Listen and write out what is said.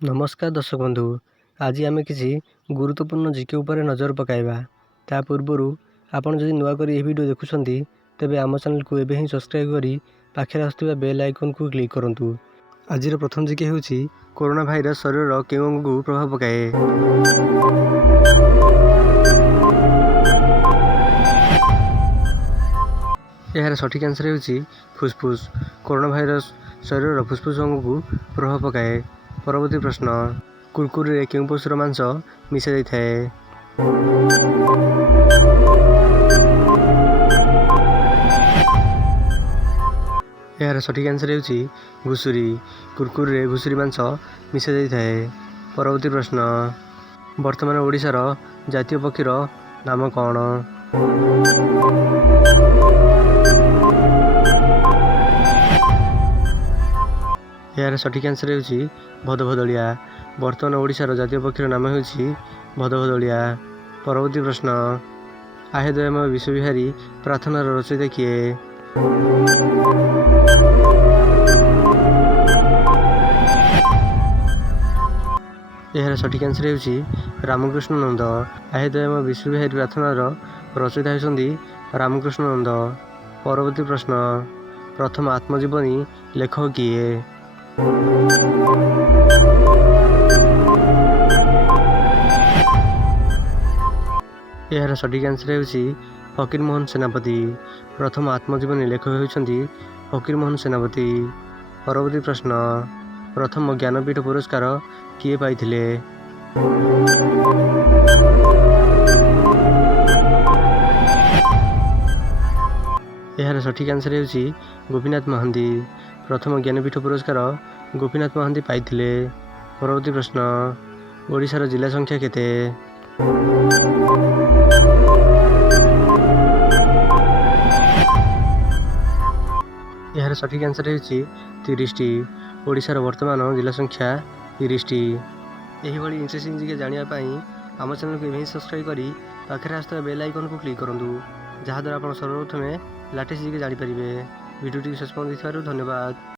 नमस्कार दर्शक बंधु, आज आम किसी गुरुत्वपूर्ण जीके उपर नजर पकाइबा। ता पूर्व आपन जदि नुआ करी वीडियो देखुछंती तेबे आम चैनल को एबे ही सब्सक्राइब करी पाखे आसुवा बेल आइकन को क्लिक करंतु। आज प्रथम जीके हेउची कोरोना भाइरस शरीर केउं अंग को प्रभाव पकाए। यार सठिक आंसर हेउची फुसफुस। कोरोना भाइरस शरीर फुसफुस अंग को प्रभाव पकाए। परवर्ती प्रश्न, कुरकुरे केउं पशुर मांस मिशा जाई थाए? यार सठिक आंसर हेउची घुसुरी। कुरकुरे घुसुरी मांस मिशा जाई थाए। परवर्ती प्रश्न, वर्तमान ओडिशार जातीय पक्षीर नाम कौन? यार सठिक आंसर हेउची भदभदलिया। वर्तमान ओडिशार जातीय पक्षीर नाम हेउची भदभदलिया। परवर्ती प्रश्न, आहे दयामय विश्वविहारी प्रार्थनार रचयिता किए? यार सठिक आंसर हेउची रामकृष्ण नंद। आहे दयामय विश्वविहारी प्रार्थनार रचयिता हेउचंदी रामकृष्ण नंद। परवर्ती प्रश्न, प्रथम आत्मजीवनी लेखक किए? यार सठिक आंसर हेउची फकीर मोहन सेनापति। प्रथम आत्मजीवनी लेखक हेउचंदी फकीर मोहन सेनापति। परवर्ती प्रश्न, प्रथम ज्ञानपीठ पुरस्कार किए पाइथिले? यार सठिक आंसर हेउची गोपीनाथ महांती। प्रथम ज्ञानपीठ पुरस्कार गोपीनाथ महांती पाइथिले। परवर्ती प्रश्न, ओडिशार जिला संख्या केते? यार सठिक आंसर हेउची 30टी। ओडिशार वर्तमान जिला संख्या 30टी। एही भली इंटरेस्टिंग जीके जानिया पई आम चैनल को सब्सक्राइब करी पाखरे आसुवा बेल आइकन को क्लिक करंतु, जहाद्वारा आप सर्वप्रथमे लाटेस्ट जीके जानी पारिबे। वीडियोटी शेष पर्यंत देखिबारु धन्यवाद।